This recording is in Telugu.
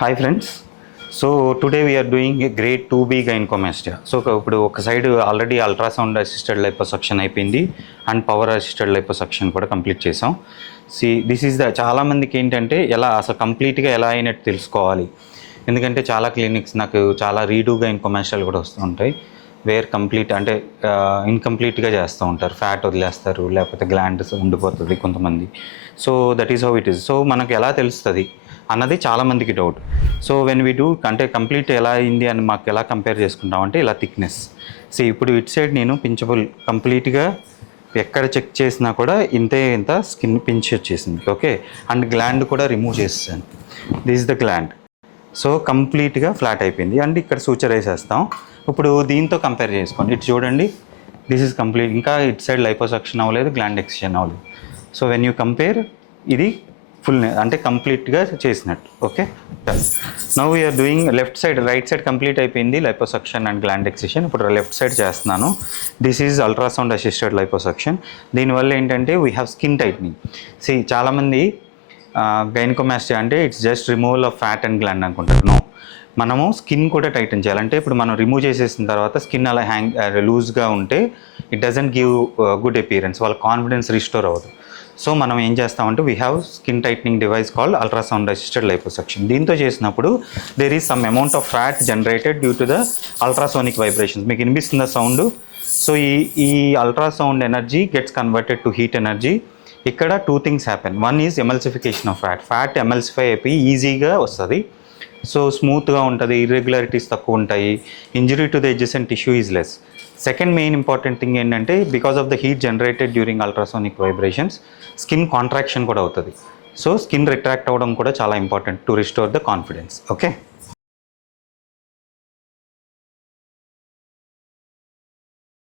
Hi friends. So today we are doing A grade 2B gynaecomastia. So ఇప్పుడు ఒక side already ultrasound assisted liposuction అయిపోయింది అండ్ పవర్ అసిస్టెడ్ లైపోసక్షన్ కూడా కంప్లీట్ చేసాం. దిస్ ఈజ్ చాలామందికి ఏంటంటే ఎలా అసలు కంప్లీట్గా ఎలా అయినట్టు తెలుసుకోవాలి. ఎందుకంటే చాలా క్లినిక్స్ నాకు చాలా రీడూ గైనకోమాస్టియాలు కూడా వస్తూ ఉంటాయి. వేర్ కంప్లీట్ అంటే ఇన్కంప్లీట్గా చేస్తూ ఉంటారు, ఫ్యాట్ వదిలేస్తారు, లేకపోతే గ్లాండ్స్ ఉండిపోతుంది కొంతమంది. So that is how it is. So మనకు ఎలా తెలుస్తుంది అన్నది చాలామందికి doubt. So when we do అంటే కంప్లీట్ ఎలా అయింది అని మాకు ఎలా కంపేర్ చేసుకుంటామంటే ఇలా థిక్నెస్. ఇప్పుడు ఇటు సైడ్ నేను పించబుల్ కంప్లీట్గా ఎక్కడ చెక్ చేసినా కూడా ఇంత స్కిన్ పించ్ వచ్చేసింది. ఓకే, అండ్ గ్లాండ్ కూడా రిమూవ్ చేసేసాను. This the gland. సో కంప్లీట్గా ఫ్లాట్ అయిపోయింది అండ్ ఇక్కడ సూచర్ వేసేస్తాం. ఇప్పుడు దీంతో కంపేర్ చేసుకోండి. ఇటు చూడండి, దిస్ ఈజ్ కంప్లీట్. ఇంకా ఇటు సైడ్ లైపోసక్షన్ అవ్వలేదు, గ్లాండ్ ఎక్సిషన్ అవ్వలేదు. సో వెన్ యూ కంపేర్ ఇది ఫుల్ అంటే కంప్లీట్గా చేసినట్టు. Okay, now we are doing left side. Right side complete అయిపోయింది లైపోసక్షన్ అండ్ గ్లాండ్ ఎక్సిషన్. ఇప్పుడు లెఫ్ట్ సైడ్ చేస్తున్నాను. This is ultrasound assisted liposuction. దీనివల్ల ఏంటంటే వీ హ్యావ్ స్కిన్ టైట్నింగ్. చాలామంది గైనకోమాస్టియా అంటే it's just removal of fat and gland అనుకుంటారు. నో, మనము స్కిన్ కూడా టైటన్ చేయాలంటే ఇప్పుడు మనం రిమూవ్ చేసేసిన తర్వాత స్కిన్ అలా లూజ్గా ఉంటే it doesn't give good appearance, వాళ్ళ కాన్ఫిడెన్స్ రిస్టోర్ అవ్వదు. సో మనం ఏం చేస్తామంటే we have skin tightening device called ultrasound assisted liposuction. దీంతో చేసినప్పుడు there is some amount of fat generated due to the ultrasonic vibrations. మీకు వినిపిస్తుందా సౌండ్? సో ఈ ultrasound energy gets converted to heat energy. ఇక్కడ 2 things happen. One is emulsification of fat ఎమల్సిఫై అయిపోయి ఈజీగా వస్తుంది. సో స్మూత్గా ఉంటుంది, ఇర్రెగ్యులారిటీస్ తక్కువ ఉంటాయి, injury to the adjacent tissue is less. Second main important thing ఏంటంటే because of the heat generated during ultrasonic vibrations skin contraction కూడా అవుతుంది. సో స్కిన్ రిట్రాక్ట్ అవ్వడం కూడా చాలా important to restore the confidence. Okay.